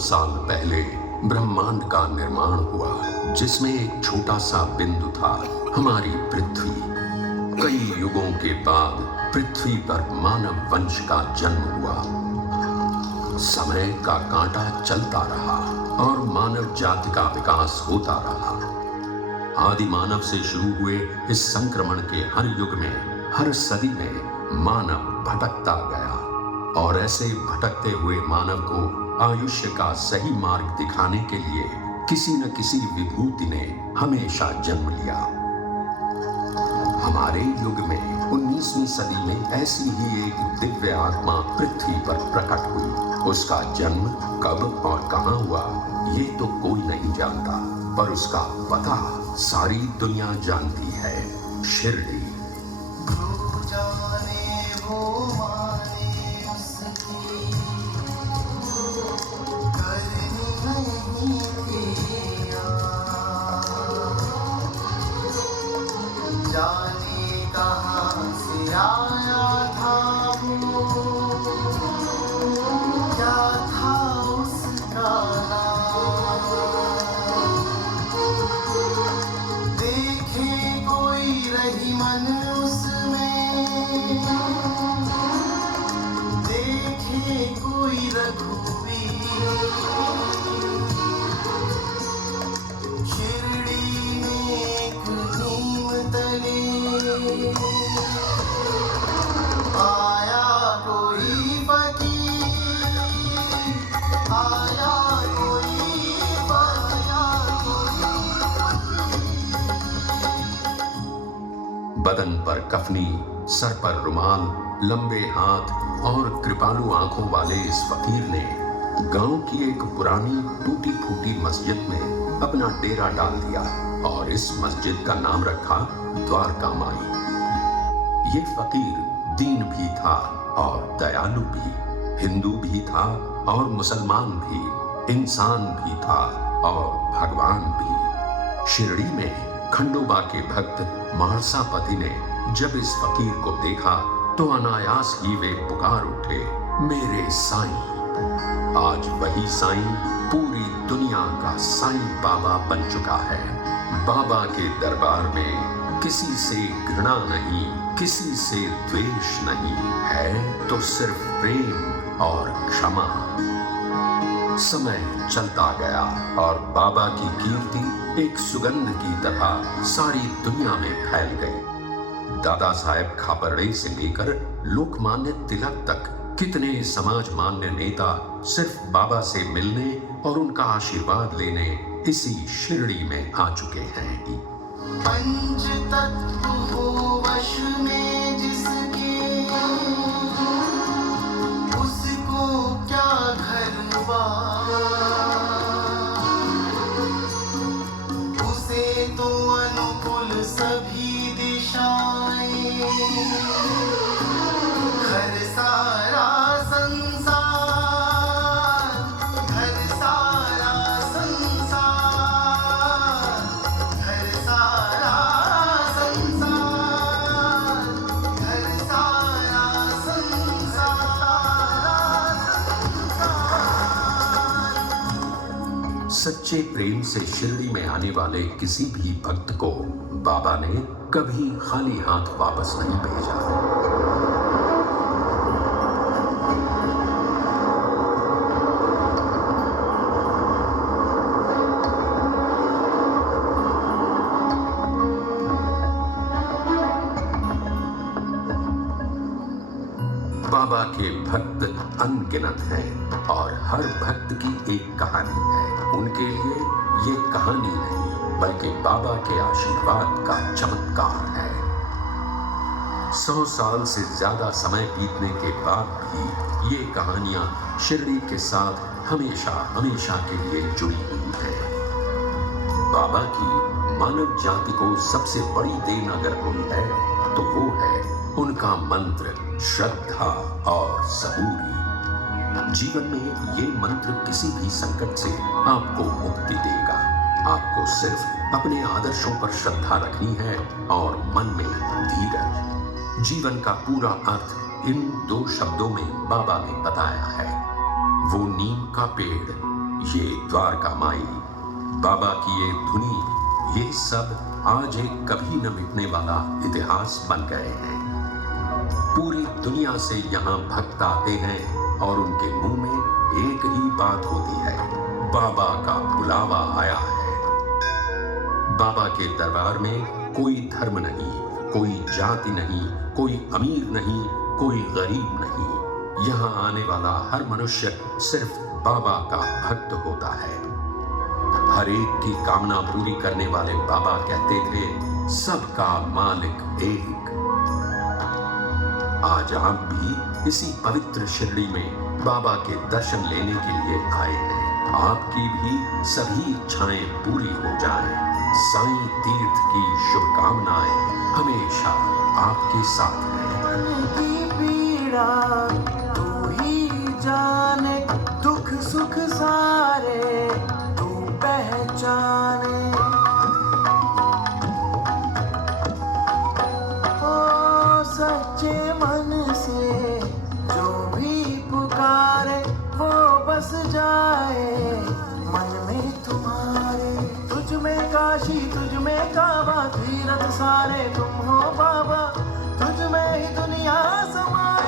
साल पहले ब्रह्मांड का निर्माण हुआ, जिसमें एक छोटा सा बिंदु था, हमारी पृथ्वी। कई युगों के बाद पृथ्वी पर मानव वंश का जन्म हुआ। समय का कांटा चलता रहा और मानव जाति का विकास होता रहा। आदि मानव से शुरू हुए इस संक्रमण के हर युग में, हर सदी में मानव भटकता गया, और ऐसे भटकते हुए मानव को आयुष्य का सही मार्ग दिखाने के लिए किसी न किसी विभूति ने हमेशा जन्म लिया। हमारे युग में 19वीं सदी में ऐसी ही एक दिव्य आत्मा पृथ्वी पर प्रकट हुई। उसका जन्म कब और कहां हुआ ये तो कोई नहीं जानता, पर उसका पता सारी दुनिया जानती है, शिरडी। जाने कहाँ से आया था वो, क्या था उसका नाम। देखे कोई रहीमन उसमें, देखे कोई रघुवीर, शिरडी में एक नीम तले आया कोई फकीर, आया कोई बदन पर कफनी, सर पर रुमाल, लंबे हाथ और कृपालु आंखों वाले इस फकीर ने गांव की एक पुरानी टूटी फूटी मस्जिद में अपना डेरा डाल दिया और इस मस्जिद का नाम रखा द्वारका माई। ये फकीर दीन भी था और दयालु भी, हिंदू भी था और मुसलमान भी, इंसान भी था और भगवान भी। शिरडी में खंडोबा के भक्त महासापति ने जब इस फकीर को देखा तो अनायास ही वे पुकार उठे, मेरे साईं। आज वही साईं पूरी दुनिया का साईं बाबा बन चुका है। बाबा के दरबार में किसी से घृणा नहीं, किसी से द्वेष नहीं है, तो सिर्फ प्रेम और क्षमा। समय चलता गया और बाबा की कीर्ति एक सुगंध की तरह सारी दुनिया में फैल गई। दादा साहेब खापर्डे से लेकर लोकमान्य तिलक तक कितने समाज मान्य नेता सिर्फ बाबा से मिलने और उनका आशीर्वाद लेने इसी शिरडी में आ चुके हैं। पंच तत्व हो वश में जिसके, उसको क्या घर बार, उसे तो अनुकूल सभी दिशाएं, घर सारा संसार, घर सारा संसार, घर सारा संसार, घर सारा संसार। सच्चे प्रेम से शिरडी में आने वाले किसी भी भक्त को बाबा ने कभी खाली हाथ वापस नहीं भेजा। बाबा के भक्त अनगिनत हैं और हर भक्त की एक कहानी है। उनके लिए ये कहानी नहीं बल्कि बाबा के आशीर्वाद का चमत्कार है। 100 साल से ज्यादा समय बीतने के बाद भी ये कहानियां शिरडी के साथ हमेशा हमेशा के लिए जुड़ी हुई है। बाबा की मानव जाति को सबसे बड़ी देन अगर कोई है तो वो है उनका मंत्र, श्रद्धा और सबूरी। जीवन में ये मंत्र किसी भी संकट से आपको मुक्ति देगा। आपको सिर्फ अपने आदर्शों पर श्रद्धा रखनी है और मन में धीरज। जीवन का पूरा अर्थ इन 2 शब्दों में बाबा ने बताया है। वो नीम का पेड़ ये द्वारका माई, बाबा की ये धुनी, ये सब आज एक कभी न मिटने वाला इतिहास बन गए हैं। पूरी दुनिया से यहाँ भक्त आते हैं और उनके मुंह में एक ही बात होती है, बाबा का बुलावा आया है। बाबा के दरबार में कोई धर्म नहीं, कोई जाति नहीं, कोई अमीर नहीं, कोई गरीब नहीं। यहाँ आने वाला हर मनुष्य सिर्फ बाबा का भक्त होता है। हर एक की कामना पूरी करने वाले बाबा कहते थे, सबका मालिक एक। आज आप भी इसी पवित्र शिरडी में बाबा के दर्शन लेने के लिए आए हैं। आपकी भी सभी इच्छाएं पूरी हो जाएं। साईं तीर्थ की शुभकामनाएं हमेशा आपके साथ हैं। मन की पीड़ा तू ही जाने, दुख सुख सारे तू पहचाने। ओ सच्चे मन से जो भी पुकारे वो बस जाए मन में तुम्हारे। तुझ में काशी, तुझ में काबा, तीरथ सारे तुम हो बाबा, तुझ में ही दुनिया समाई।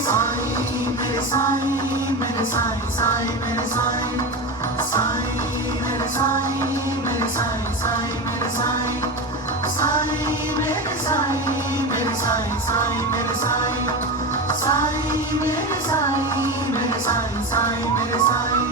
साईं मेरे साईं, मेरे साईं, साईं मेरे साईं, साईं मेरे साईं, मेरे साईं, साईं मेरे साईं, साईं मेरे साईं, मेरे साईं, साईं मेरे साईं, साईं मेरे साईं, मेरे साईं, साईं मेरे साईं।